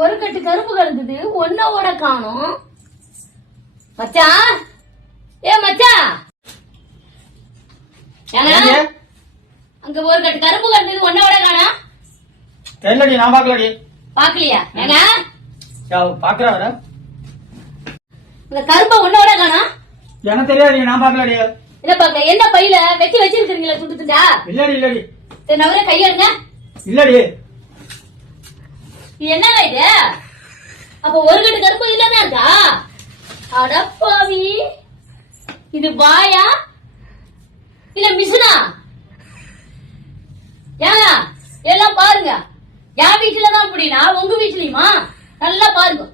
ஒரு கட்டு கரும்பு கிடந்தது ஒன்னோட காணும். மச்சான், ஏ மச்சான், அங்க ஒரு கட்டு கரும்பு கிடந்தது ஒன்னோட காணா. தெரியலடி, நான் பாக்கலடி. பாக்கலையா? ஏங்க பாக்குறா இந்த கரும்பை ஒன்னோட காணா. எனக்கு தெரியாது, நான் பாக்கலடி. என்ன பாக்க? என்ன பையில வெட்டி வச்சிருக்கீங்களா துண்டு துண்டா? இல்லடி இல்லடி. சரி நவரே கையெடுங்க. இல்லடி. என்னடா இது? அப்ப ஒரு கட்டு கரும்பு இல்லதான் இருக்கா? அடப்பாவி, இது வாயா இல்ல மிஷினா? ஏங்க எல்லாம் பாருங்க. என் வீட்டுலதான் அப்படின்னா உங்க வீட்லயுமா? நல்லா பாருங்க.